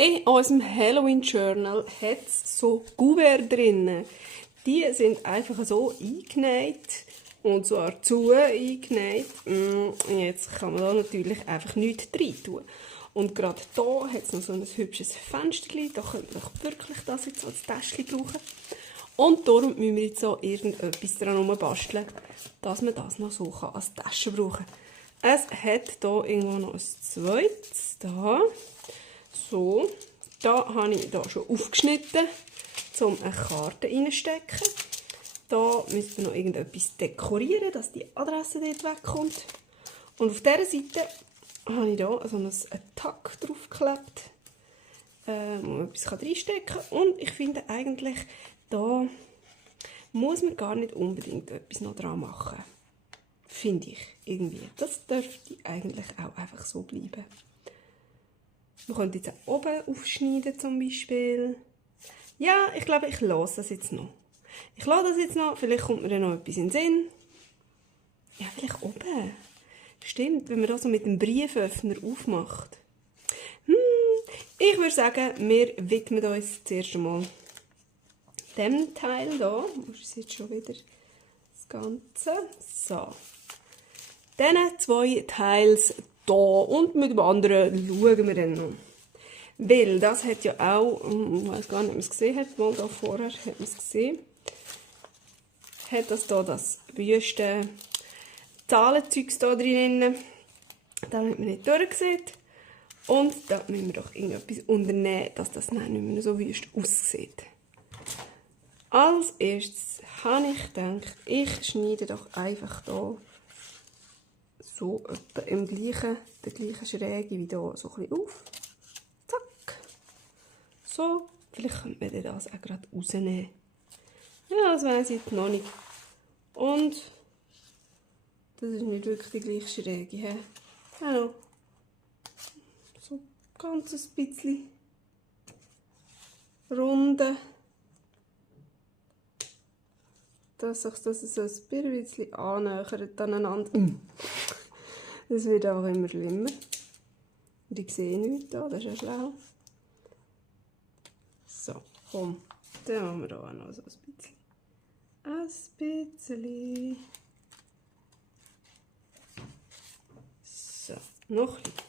In unserem Halloween Journal hat es so Kuvert drin. Die sind einfach so eingenäht. Und zwar zu eingenäht. Jetzt kann man da natürlich einfach nichts rein tun. Und gerade hier hat es noch so ein hübsches Fensterchen. Da könnte man wirklich das jetzt als Täschchen brauchen. Und darum müssen wir jetzt so irgendetwas dran basteln, dass man das noch so als Tasche brauchen kann. Es hat hier irgendwo noch ein zweites. Da. So. Da habe ich da schon aufgeschnitten, um eine Karte reinzustecken. Da müssen wir noch irgendetwas dekorieren, dass die Adresse dort wegkommt. Und auf dieser Seite habe ich hier so ein Tag draufgeklebt, wo man etwas reinstecken kann. Und ich finde eigentlich, da muss man gar nicht unbedingt etwas noch dran machen. Finde ich irgendwie. Das dürfte eigentlich auch einfach so bleiben. Man könnte jetzt auch oben aufschneiden zum Beispiel. Ja, ich glaube, ich lasse das jetzt noch. Ich lasse das jetzt noch. Vielleicht kommt mir dann noch etwas in den Sinn. Ja, vielleicht oben. Stimmt, wenn man das so mit dem Brieföffner aufmacht. Ich würde sagen, wir widmen uns zuerst einmal dem Teil hier. Wo ist jetzt schon wieder das Ganze? So. Diese zwei Teils hier und mit dem anderen schauen wir dann noch. Weil das hat ja auch, ich weiß gar nicht, ob man es gesehen hat, mal da vorher hat man es gesehen, hat das hier das wüste Zahlenzeugs hier drin, damit man nicht durchsieht. Und da müssen wir doch irgendetwas unternehmen, dass das nicht mehr so wüst aussieht. Als erstes habe ich gedacht, ich schneide doch einfach hier so etwa der gleichen Schräge wie hier so ein bisschen auf. Zack. So, vielleicht könnte man das auch gerade rausnehmen. Ja, das weiss ich jetzt noch nicht. Und das ist nicht wirklich die gleiche Schräge. He? Genau. So ganz ein bisschen runde. Dass sich das so ein bisschen annähert aneinander. Das wird auch immer schlimmer. Und ich sehe nichts da, das ist ja schlau. So, komm. Dann machen wir hier auch noch so ein bisschen. Ein bisschen. So, noch ein bisschen.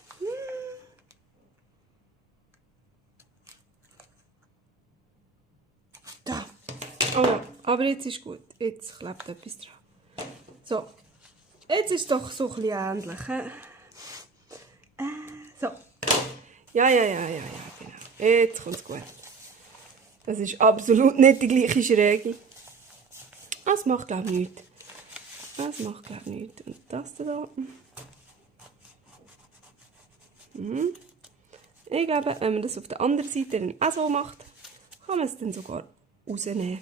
Da. Oh, aber jetzt ist gut. Jetzt klebt etwas dran. So. Jetzt ist es doch so ein bisschen ähnlich. So. Ja, genau. Jetzt kommt es gut. Das ist absolut nicht die gleiche Schräge. Das macht, glaube ich, nichts. Das macht, glaube ich, nichts. Und das da. Ich glaube, wenn man das auf der anderen Seite dann auch so macht, kann man es dann sogar rausnehmen.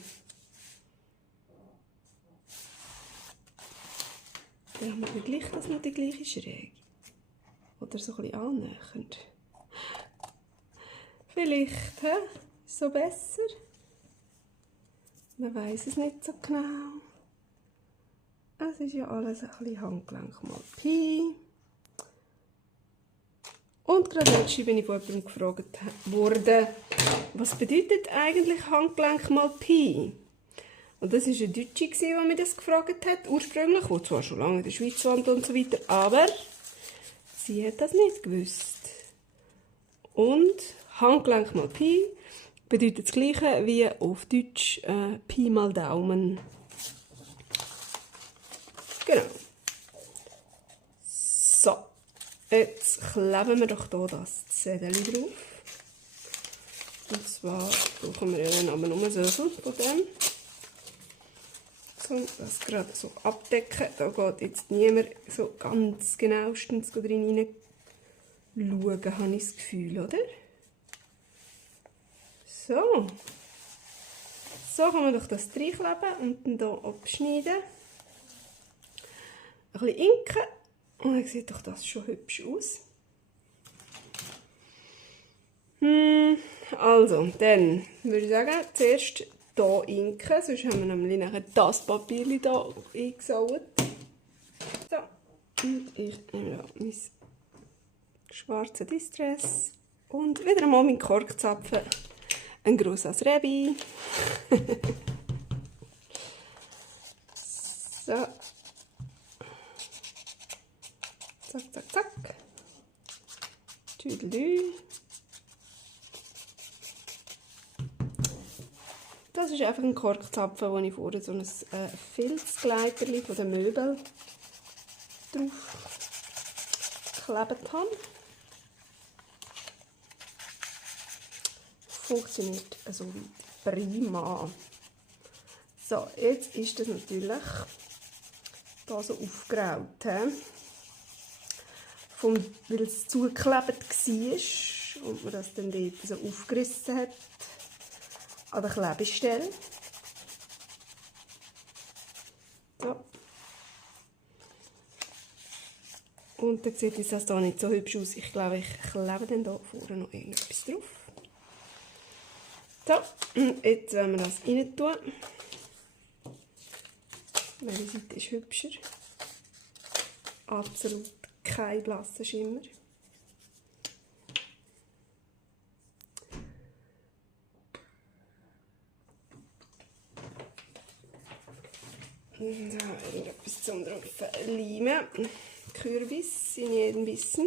Dann haben wir gleich das noch die gleiche Schräge. Oder so ein bisschen annähernd. Vielleicht, ist so besser. Man weiss es nicht so genau. Es ist ja alles ein bisschen Handgelenk mal Pi. Und gerade letztens bin ich von jemandem gefragt worden, was bedeutet eigentlich Handgelenk mal Pi? Und das war eine Deutsche, die mich das gefragt hat, ursprünglich, die zwar schon lange in der Schweiz wohnt und so weiter, aber sie hat das nicht gewusst. Und Handgelenk mal Pi bedeutet das Gleiche wie auf Deutsch Pi mal Daumen. Genau. So, jetzt kleben wir doch hier das Zettel drauf. Und zwar brauchen wir ja dann aber nur so von dem. Das gerade so abdecken. Da geht jetzt niemand so ganz genauestens drin schauen, habe ich das Gefühl, oder? So. So kann man doch das reinkleben und dann hier abschneiden. Ein bisschen inken. Und dann sieht doch das schon hübsch aus. Also, dann würde ich sagen, zuerst hier inken, sonst haben wir nämlich nachher das Papier hier eingesaut. So, und ich nehme da mein schwarzes Distress Und wieder einmal mein Korkzapfen. Ein grosses Rebi. So. Zack, zack, zack. Tüdelü. Das ist einfach ein Korkzapfen, wo ich vorher so ein Filzgleiterli von den Möbeln drauf geklebt habe. Funktioniert so prima. So, jetzt ist das natürlich da so aufgeraut, weil es zugeklebt war und man das dann dort so aufgerissen hat an der Klebestelle. So. Und dann sieht das hier nicht so hübsch aus. Ich glaube, ich klebe dann hier vorne noch irgendetwas drauf. So, und jetzt wollen wir das rein tun. Welche Seite ist hübscher? Absolut kein blasser Schimmer. Da irgendetwas zum drauf leimen. Kürbis in jedem Bissen.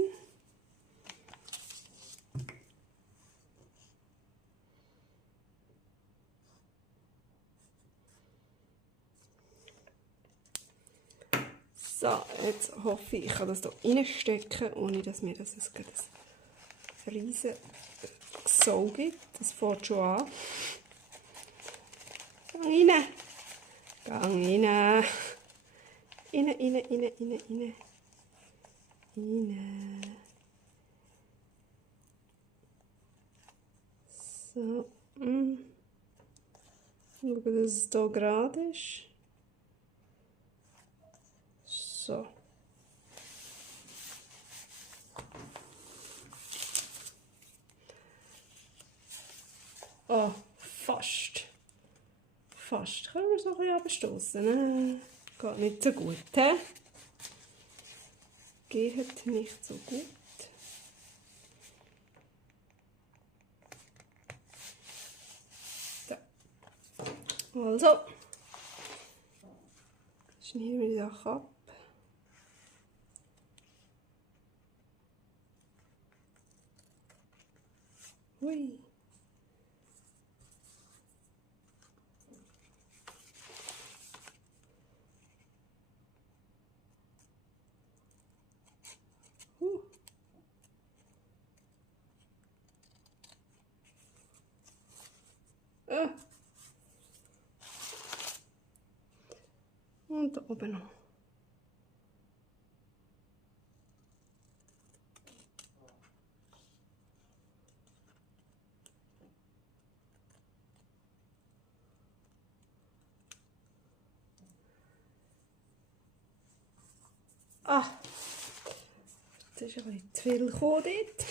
So, jetzt hoffe ich, ich kann das hier reinstecken, ohne dass mir das ein riesen Gesau gibt. Das fängt schon an. Gang rein! Gang rein! Rein, rein, rein, rein, rein. Rein. So. Schauen, dass es hier gerade ist. So. Oh, fast. Fast. Können wir es noch ein bisschen abstoßen? Geht nicht so gut, he? Geht nicht so gut. So. Also. Schneiden wir die Sache ab. Hui. Und da oben noch. Ah, jetzt ist ein bisschen zu viel gekommen dort.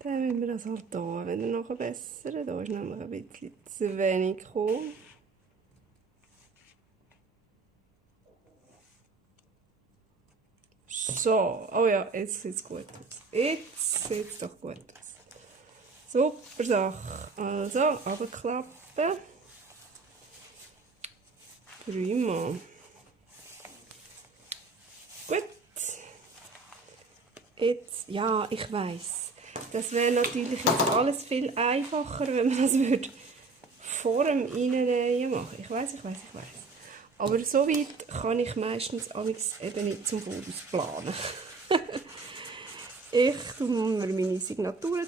Dann müssen wir das halt hier wieder noch verbessern. Da ist nämlich ein bisschen zu wenig gekommen. So, oh ja, jetzt sieht es gut aus. Jetzt sieht es doch gut aus. Super Sache. Also, runterklappen. Prima. Gut. Jetzt, ja, ich weiss. Das wäre natürlich jetzt alles viel einfacher, wenn man das würde vor dem Reinnähen machen. Ich weiss. Aber so weit kann ich meistens eben nicht zum Voraus planen. Ich tue mir meine Signaturen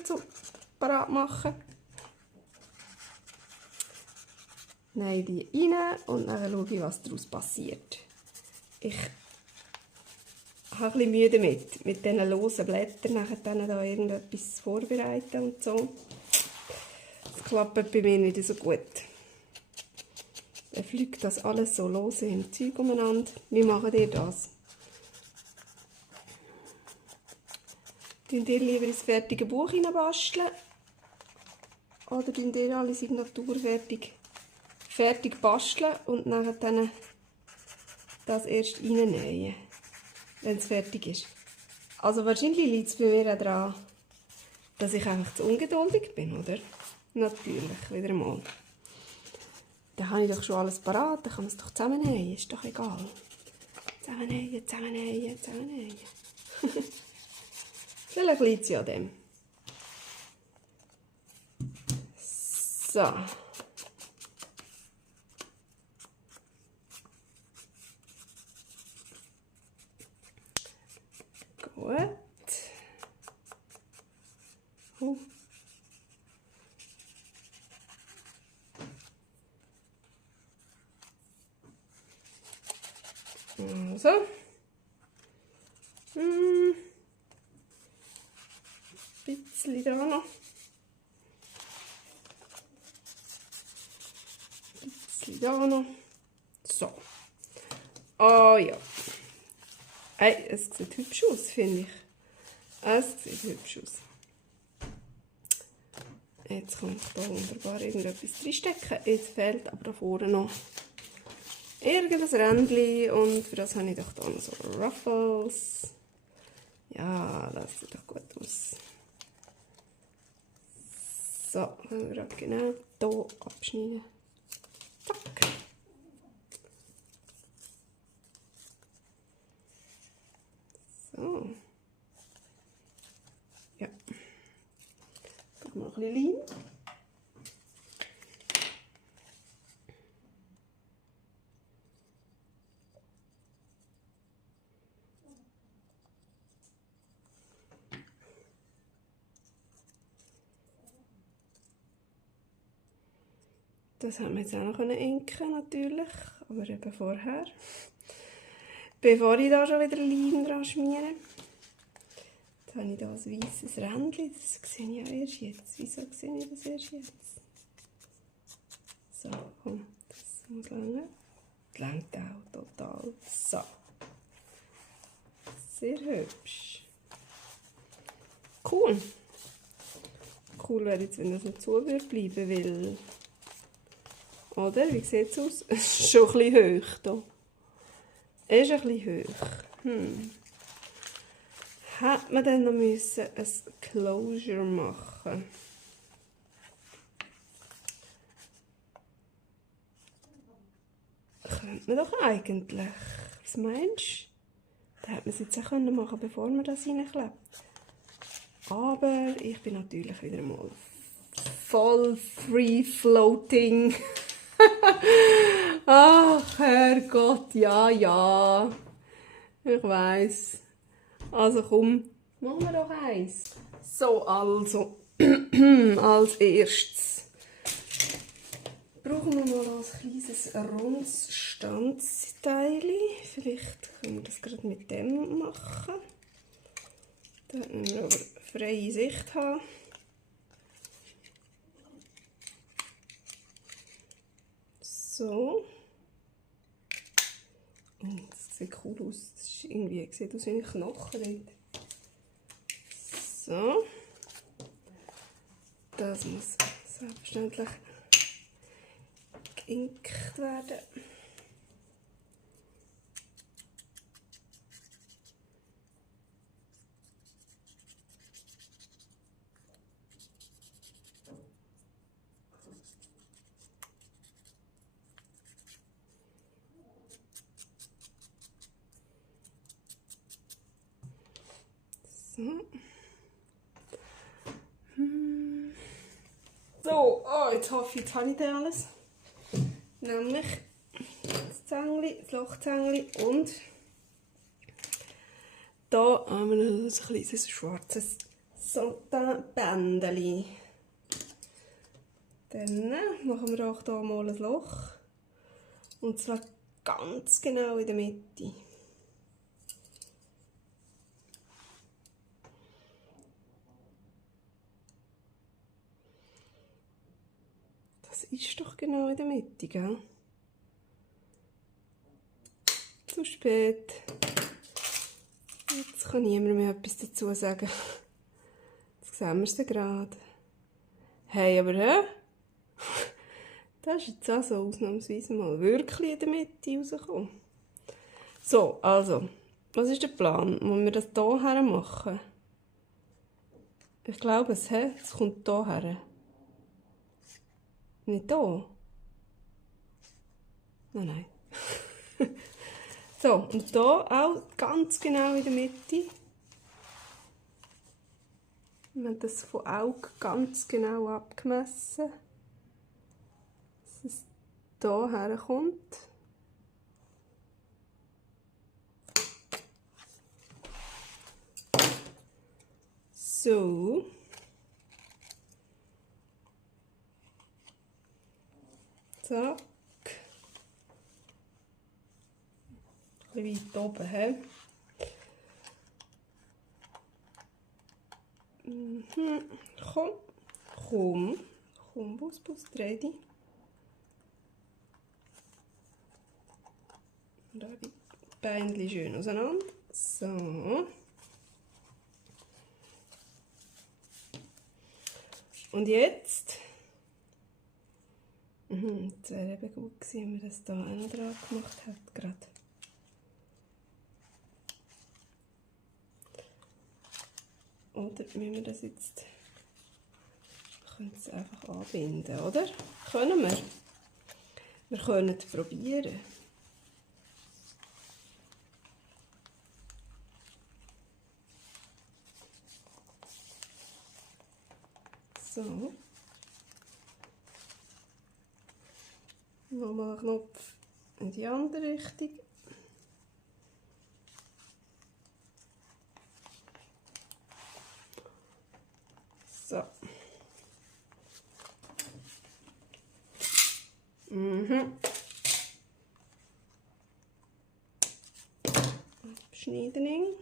parat machen. Nähe die rein und dann schaue ich, was daraus passiert. Ich habe ein bisschen Mühe damit diesen losen Blättern nachher dann da irgendetwas vorbereiten und so. Das klappt bei mir nicht so gut. Dann fliegt das alles so lose im Zeug umeinander. Wie macht ihr das? Basteln ihr lieber ins fertige Buch basteln? Oder basteln ihr alle Signatur fertig basteln und nachher dann das erst reinnähen, wenn es fertig ist? Also wahrscheinlich liegt es bei mir auch daran, dass ich einfach zu ungeduldig bin, oder? Natürlich, wieder mal. Dann habe ich doch schon alles parat, dann kann man es doch zusammennähen, ist doch egal. Zusammennähen, zusammennähen, zusammennähen. Vielleicht liegt es ja an dem. So. Gut. Also. Ein bisschen dran noch. Ein bisschen da noch. So. Ah ja. Hey, es sieht hübsch aus, finde ich. Es sieht hübsch aus. Jetzt kann ich da wunderbar irgendetwas reinstecken. Jetzt fehlt aber da vorne noch irgendein Rändchen und für das habe ich doch hier noch so Ruffles. Ja, das sieht doch gut aus. So, können wir gerade genau hier abschneiden. Zack. So. Ja. Gucken wir noch ein bisschen Leim. Das haben wir jetzt auch noch inken natürlich, aber eben vorher. Bevor ich da schon wieder Leim dran schmiere. Jetzt habe ich hier ein weißes Rändchen, das sehe ich ja erst jetzt. Wieso sehe ich das erst jetzt? So, komm, das muss lange. Das reicht auch total. So. Sehr hübsch. Cool. Cool wäre jetzt, wenn das noch zu würde bleiben, weil... Oder? Wie sieht es aus? Es ist schon ein bisschen hoch hier. Es ist ein bisschen hoch. Hätte man dann noch müssen ein Closure machen? Könnte man doch eigentlich. Was meinst du? Da hätte man es jetzt auch machen können, bevor man das reinklebt. Aber ich bin natürlich wieder mal voll free floating. Ach, Herrgott, ja, ja. Ich weiss. Also komm, machen wir doch eins. So, also, als erstes brauchen wir mal ein kleines rundes Stanzteil. Vielleicht können wir das gerade mit dem machen. Da müssen wir aber freie Sicht haben. So. Das sieht cool aus. Das ist irgendwie, sieht aus wie ein Knochen dort. So. Das muss selbstverständlich geinkt werden. So, oh, jetzt hoffe ich, jetzt habe ich das alles. Nämlich das Zängli, das Lochzängli und da haben wir noch ein kleines schwarzes Satin-Bändchen. Dann machen wir auch hier mal ein Loch. Und zwar ganz genau in der Mitte. Das ist doch genau in der Mitte, gell? Zu spät. Jetzt kann niemand mehr etwas dazu sagen. Jetzt sehen wir es gerade. Hey, aber hä? Das ist jetzt also ausnahmsweise mal wirklich in der Mitte rausgekommen. So, also, was ist der Plan? Wollen wir das hier her machen? Ich glaube es, he? Es kommt hier her. Nicht hier? Nein, nein. So, und hier auch ganz genau in der Mitte. Wir haben das von Auge ganz genau abgemessen, dass es hier herkommt. So. Zack. Ein bisschen weit oben. He? Komm. Komm. Komm, Bus, dreh dich. Und da die Beinchen schön auseinander. So. Und jetzt. Es wäre eben gut gewesen, wenn wir das hier auch noch dran gemacht hätten. Gerade. Oder müssen wir das jetzt. Wir können es einfach anbinden, oder? Können wir? Wir können es probieren. So. Nochmal einen Knopf in die andere Richtung. So. Abschneiden.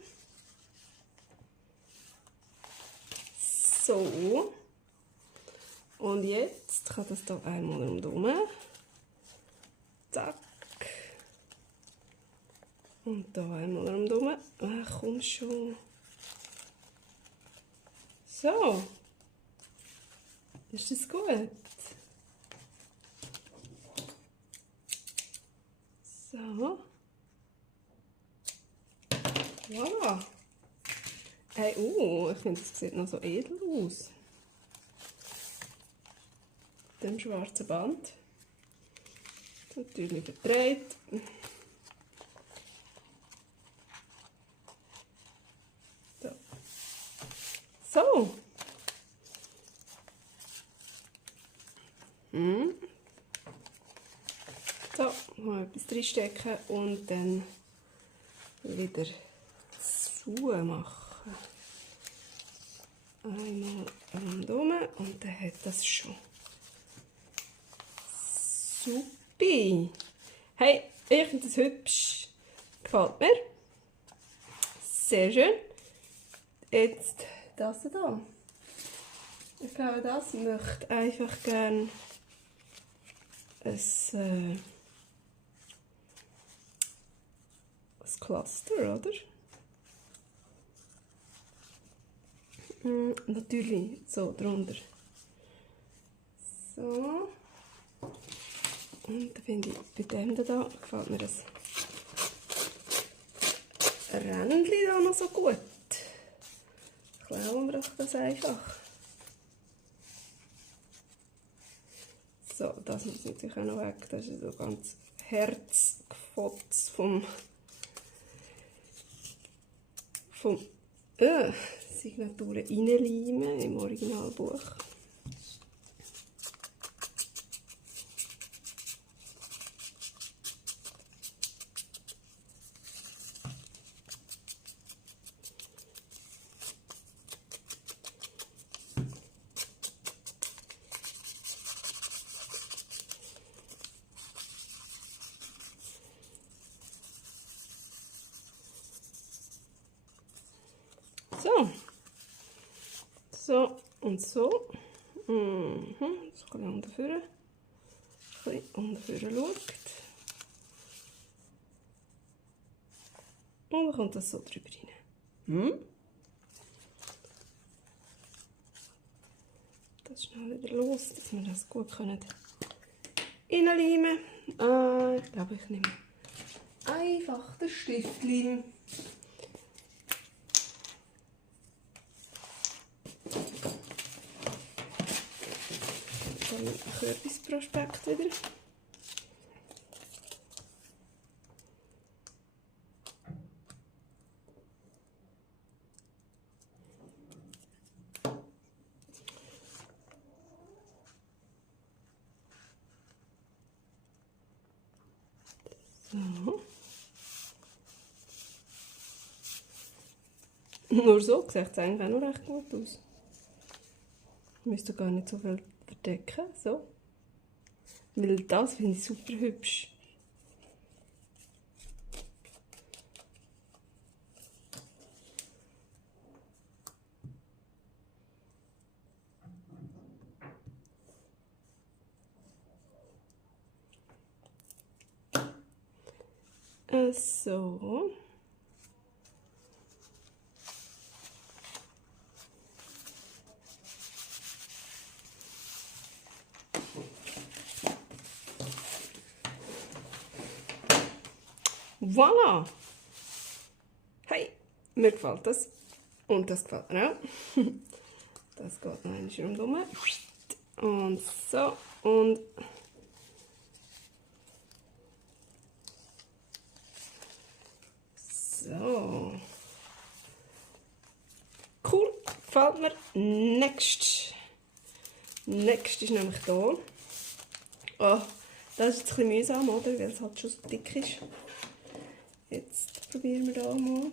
So. Und jetzt kann das hier einmal rundherum. Zack. Und hier einmal rundherum. Ach, komm schon. So. Ist das gut? So. Voilà. Hey, ich finde, das sieht noch so edel aus. Mit dem schwarzen Band. Natürlich überdreht. So. So. So, mal etwas reinstecken und dann wieder zumachen. Einmal rundherum und dann hat das schon. Supi! Hey, ich finde das hübsch. Gefällt mir. Sehr schön. Jetzt das hier. Ich glaube, das möchte einfach gerne ein Cluster, oder? Natürlich so drunter. So. Und dann finde ich, bei dem hier gefällt mir das Rändchen hier noch so gut. Klauen wir doch das einfach. So, das muss natürlich auch noch weg. Das ist so ganz Herzgefotz vom Signaturen reinleimen im Originalbuch. So. So und so. So ein bisschen unterführen. Ein bisschen unterführen schaut. Und dann kommt das so drüber rein. Das schnell wieder los, dass wir das gut reinleimen können. Ich glaube, ich nehme einfach den Stiftlein. ein Kürbisprospekt wieder. So. Nur so sieht es eigentlich auch noch recht gut aus. Ich müsste gar nicht so viel verdecken. So. Weil das finde ich super hübsch. So. Voilà! Hey, mir gefällt das. Und das gefällt mir auch. Das geht noch einmal rundherum. Und so. Und so. Cool, gefällt mir. Next. Next ist nämlich hier. Oh, das ist jetzt ein bisschen mühsam, oder? Weil es halt schon so dick ist. Jetzt probieren wir da mal.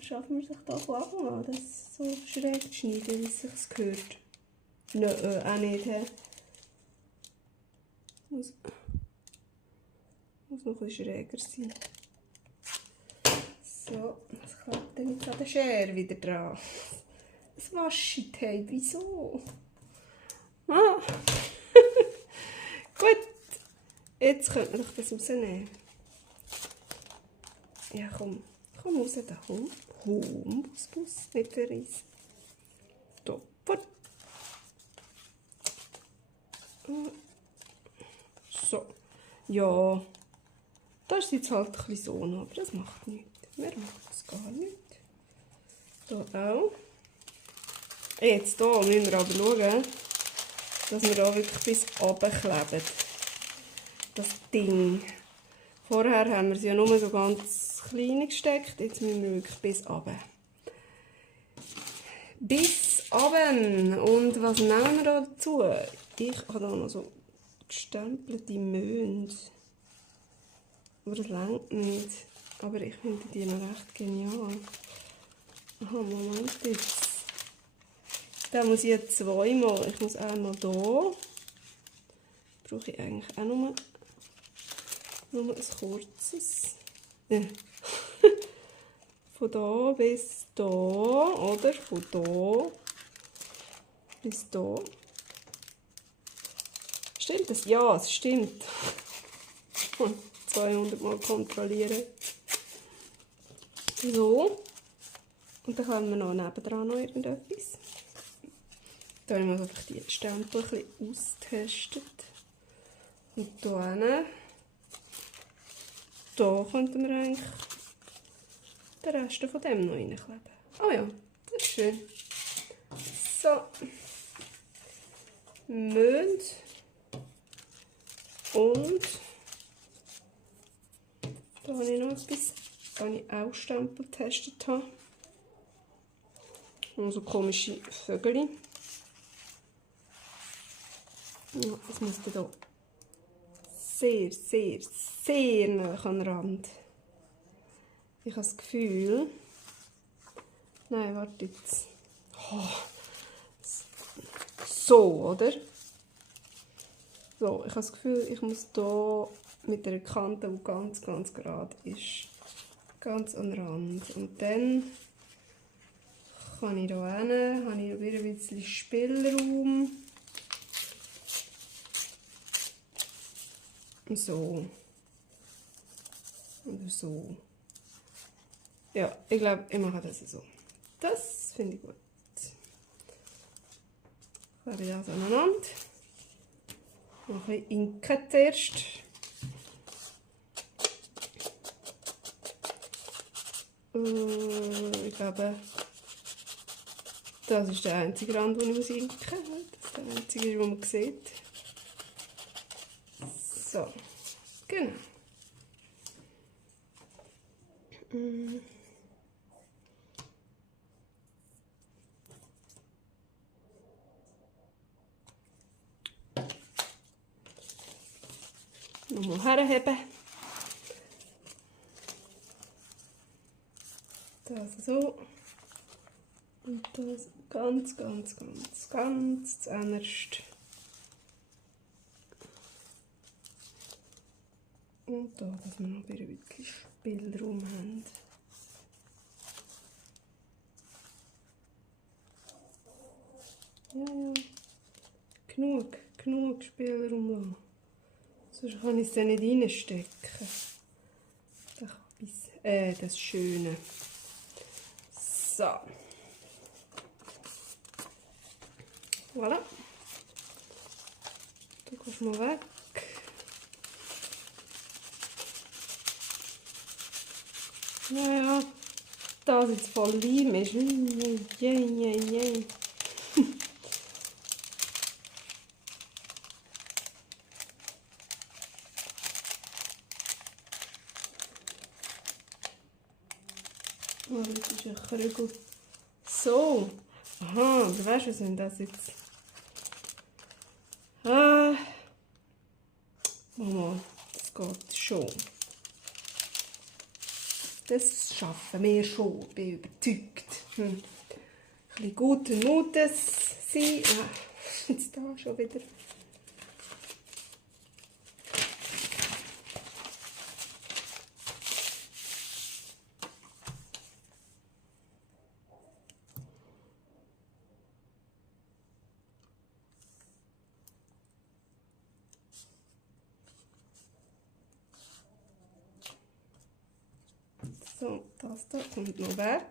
Schaffen wir sich da von Anfang an, das so schräg zu schneiden, wie es sich gehört. Nein, auch nicht. Muss noch ein bisschen schräger sein. So, das klappt dann jetzt an der Schere wieder dran. Das Washi-Tape, wieso? Ah. Gut, jetzt könnte man doch das rausnehmen. Ja, komm raus da, komm. Bus, nicht verreissen. Da, fort. So, ja, das ist jetzt halt ein bisschen so, aber das macht nichts. Wir machen das gar nicht. Hier auch. Jetzt hier müssen wir aber schauen, dass wir da wirklich bis runter kleben. Das Ding. Vorher haben wir es ja nur so ganz klein gesteckt, jetzt müssen wir wirklich bis runter. Bis runter. Und was nehmen wir da dazu? Ich habe da noch so gestempelte Münde. Aber das reicht nicht. Aber ich finde die noch recht genial. Aha, Moment jetzt. Da muss ich jetzt zweimal. Ich muss einmal hier. Brauche ich eigentlich auch nur ein kurzes. Von da bis da, oder? Von da bis da. Stimmt das? Ja, es stimmt. 200 Mal kontrollieren. So. Und dann haben wir noch nebendran noch irgendetwas. Da haben wir einfach die Stempel ein bisschen austestet. Und hier hinten. Da könnten wir eigentlich den Rest von dem noch reinkleben. Oh ja, das ist schön. So. Mund. Und da habe ich noch etwas, das ich auch Stempel getestet habe. Und so komische Vögel. Ja, das müsste hier sehr, sehr, sehr nah an den Rand. Ich habe das Gefühl... Nein, warte jetzt. Oh. So, oder? So, ich habe das Gefühl, ich muss hier mit einer Kante, die ganz, ganz gerade ist, ganz an den Rand. Und dann kann ich hier hin, habe ich wieder ein bisschen Spielraum. So. Oder so. Ja, ich glaube, ich mache das so. Das finde ich gut. Klebe ich das aneinander. Noch ein bisschen Inken zuerst. Ich glaube, das ist der einzige Rand, den ich inken muss. der einzige ist, den man sieht. So, genau. Nochmal herheben. Das so. Und das ganz zuerst. Und da, dass wir noch ein bisschen Spielraum haben. Ja. Genug Spielraum lassen. Sonst kann ich es dann nicht reinstecken. Das Schöne. So. Voilà. Du gehst mal weg. Naja, das jetzt voll Leim ist. Jei. Oh, das ist ein Krügel. So. Aha, du weißt, was sind das jetzt? Mama, das geht schon. Das schaffen wir schon, ich bin überzeugt. Ein bisschen guten Mutes sein. Jetzt da schon wieder. So, das da kommt noch weg.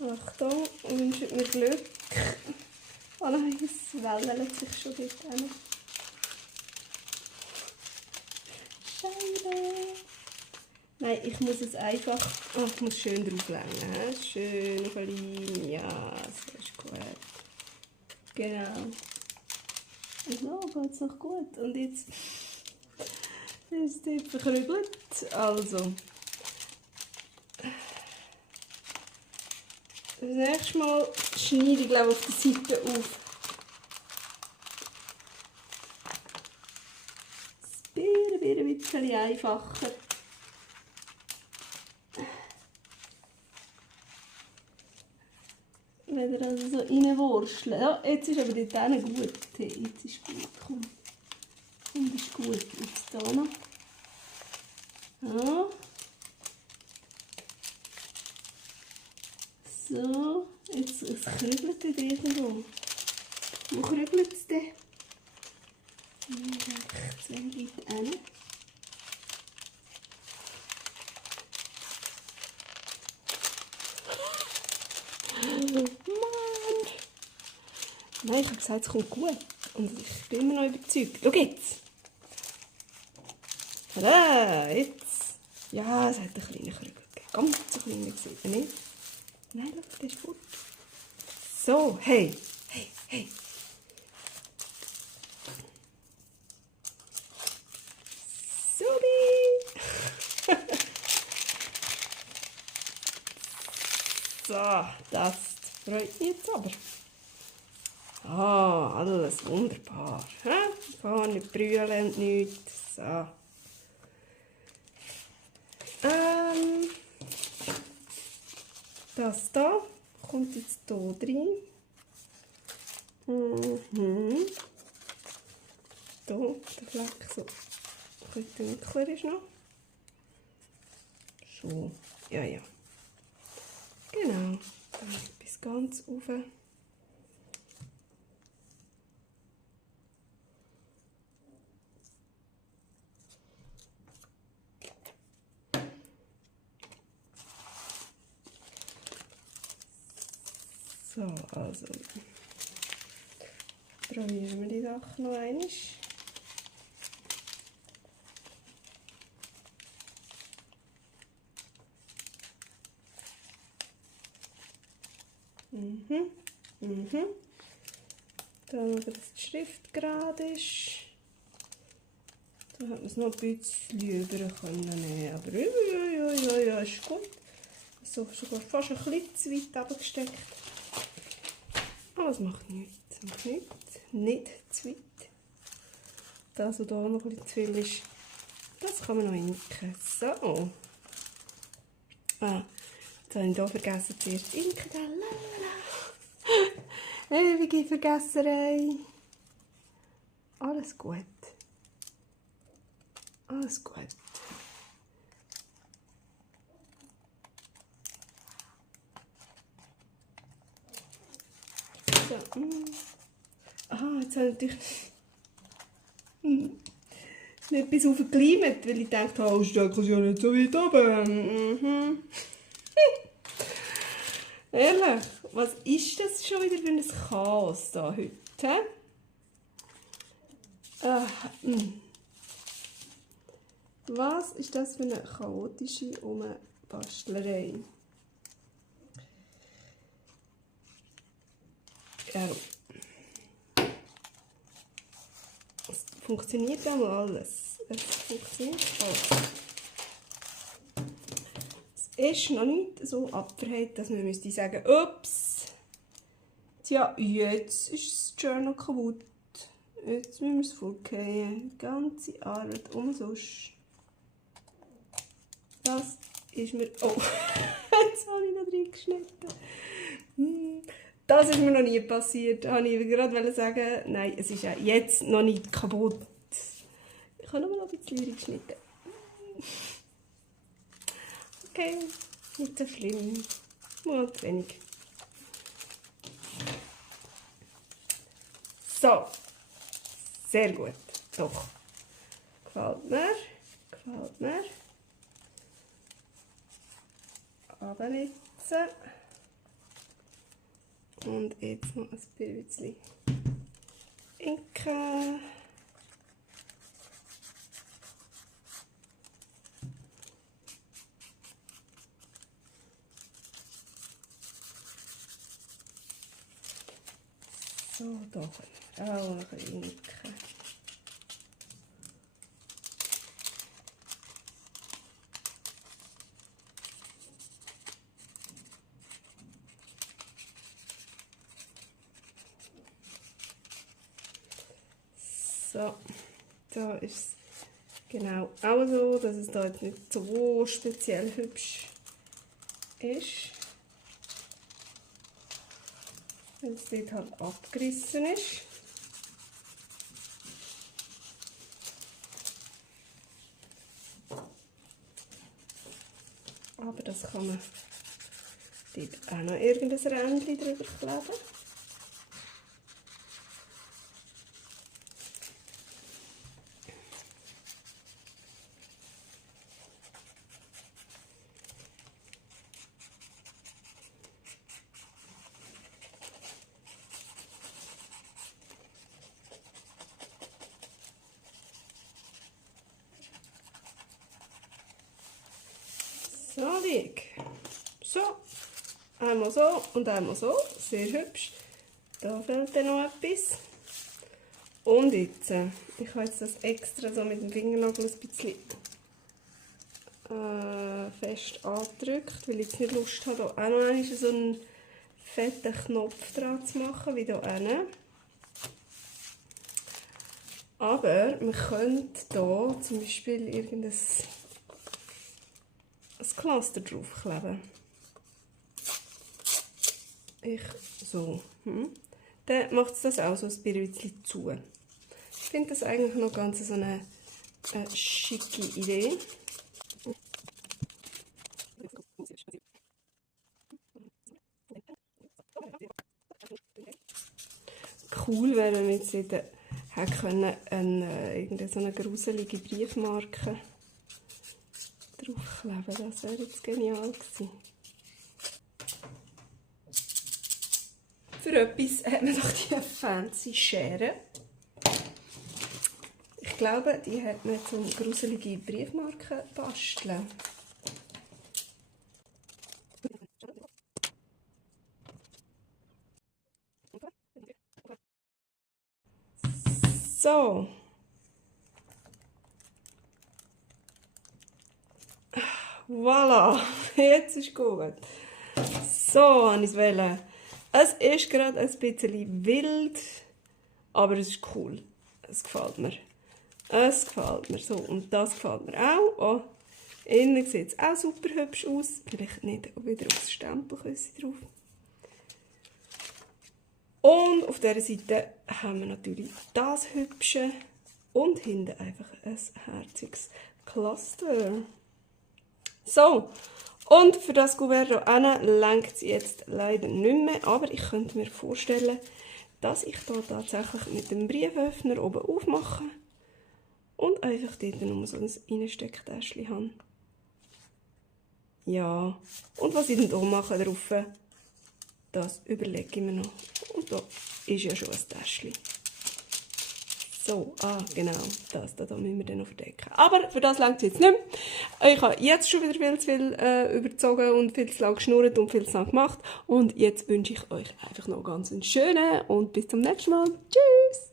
Achtung, wünscht mir Glück. Oh nein, es wällt sich schon dort hin. Scheiße. Nein, ich muss es einfach... Oh, ich muss schön drauflegen. Schön klein. Ja, so ist gut. Genau. So geht es noch gut. Und jetzt ist es verkrügelt. Also. Das nächste Mal schneide ich, glaube ich, auf der Seite auf. Ein bisschen einfacher. Wenn ihr also so reinwurschelt. Ja, jetzt ist aber dort auch gut. Jetzt ist gut. Komm. Und ist gut. Jetzt hier noch. Ja. So. Jetzt es krügelt es irgendwo. Wo krügelt es denn? Rechts weit hin. Mann! Nein, ich habe gesagt, es kommt gut. Und ich bin immer noch überzeugt. Schau jetzt! Tada! Jetzt! Ja, es hat einen kleinen Krügel gegeben. Ganz so klein gesehen, nicht? Nein, schau, der ist gut. So, hey! Subi! So, das freut mich jetzt aber. Ah, alles wunderbar. Gar nicht brüllen und nichts. So. Das da kommt jetzt hier rein. Hier, der Fleck so ein bisschen dunkler ist noch. So, ja. Genau, dann bis ganz rauf. So, also probieren wir die Sache noch einmal. Mhm. Mhm. Da schauen, dass die Schrift gerade ist. Da hat man es noch ein bisschen über können. Aber ja, ist gut. So, sogar fast ein bisschen zu weit runtergesteckt. Aber es macht nichts. Es macht nichts. Nicht zu weit. Das, was hier noch ein bisschen zu viel ist, das kann man noch inken. So. Ah, jetzt habe ich hier vergessen, zuerst inken. Ewige Vergesserei. Alles gut. Alles gut. So. Aha, jetzt habe ich natürlich nicht bis auf gekleimt, weil ich dachte, oh, stecken sie ja nicht so weit oben. Ehrlich, was ist das schon wieder für ein Chaos da heute? Was ist das für eine chaotische Umbastlerei? Ja. Es funktioniert ja mal alles. Es funktioniert alles. Es ist noch nicht so abgedreht, dass man müsste sagen, ups, tja, jetzt ist das Journal kaputt. Jetzt müssen wir es vorgehen. Die ganze Arbeit umsonst. Das ist mir... Oh, jetzt habe ich noch reingeschnitten. Das ist mir noch nie passiert. Da wollte ich gerade sagen, nein, es ist ja jetzt noch nicht kaputt. Ich habe nur noch ein bisschen reingeschnitten. Okay, nicht so schlimm. Nur zu wenig. So. Sehr gut. Doch. Gefällt mir. Gefällt mir. Abnetzen. Und jetzt noch ein bisschen inken. So, da können wir auch noch ein bisschen inken. So, da ist es genau auch so, dass es da jetzt nicht so speziell hübsch ist. Weil es dort halt abgerissen ist. Aber das kann man dort auch noch irgendein Rändchen drüber kleben. So, lieg. So. Einmal so und einmal so. Sehr hübsch. Da fehlt dann noch etwas. Und jetzt, ich habe jetzt das extra so mit dem Fingernagel ein bisschen fest angedrückt, weil ich jetzt nicht Lust habe, hier auch noch einmal so einen fetten Knopf dran zu machen, wie hier hinten. Aber man könnte hier zum Beispiel irgendein Cluster draufkleben. So. Dann macht es das auch so ein bisschen zu. Ich finde das eigentlich noch ganz so eine schicke Idee. Cool wäre, wenn wir jetzt wieder irgendeine so eine gruselige Briefmarke draufkleben. Das wäre jetzt genial gewesen. Für etwas hat man doch die fancy Schere. Ich glaube, die hat man zum gruselige Briefmarken basteln. So. Voilà, jetzt ist gut. So, habe ich es wollen. Es ist gerade ein bisschen wild, aber es ist cool. Es gefällt mir. Es gefällt mir so. Und das gefällt mir auch. Oh, innen sieht es auch super hübsch aus. Vielleicht nicht wieder aufs Stempelküsse drauf. Und auf dieser Seite haben wir natürlich das Hübsche. Und hinten einfach ein herziges Cluster. So, und für das Kuvert hier reicht es jetzt leider nicht mehr, aber ich könnte mir vorstellen, dass ich da tatsächlich mit dem Brieföffner oben aufmache und einfach dort nur so ein Reinstecktäschchen habe. Ja, und was ich dann hier mache drauf, das überlege ich mir noch. Und da ist ja schon ein Täschchen. So, genau, das da müssen wir dann noch verdecken. Aber für das reicht es jetzt nicht mehr. Ich habe jetzt schon wieder viel zu viel überzogen und viel zu lang geschnurrt und viel zu lang gemacht. Und jetzt wünsche ich euch einfach noch ganz einen schönen und bis zum nächsten Mal. Tschüss!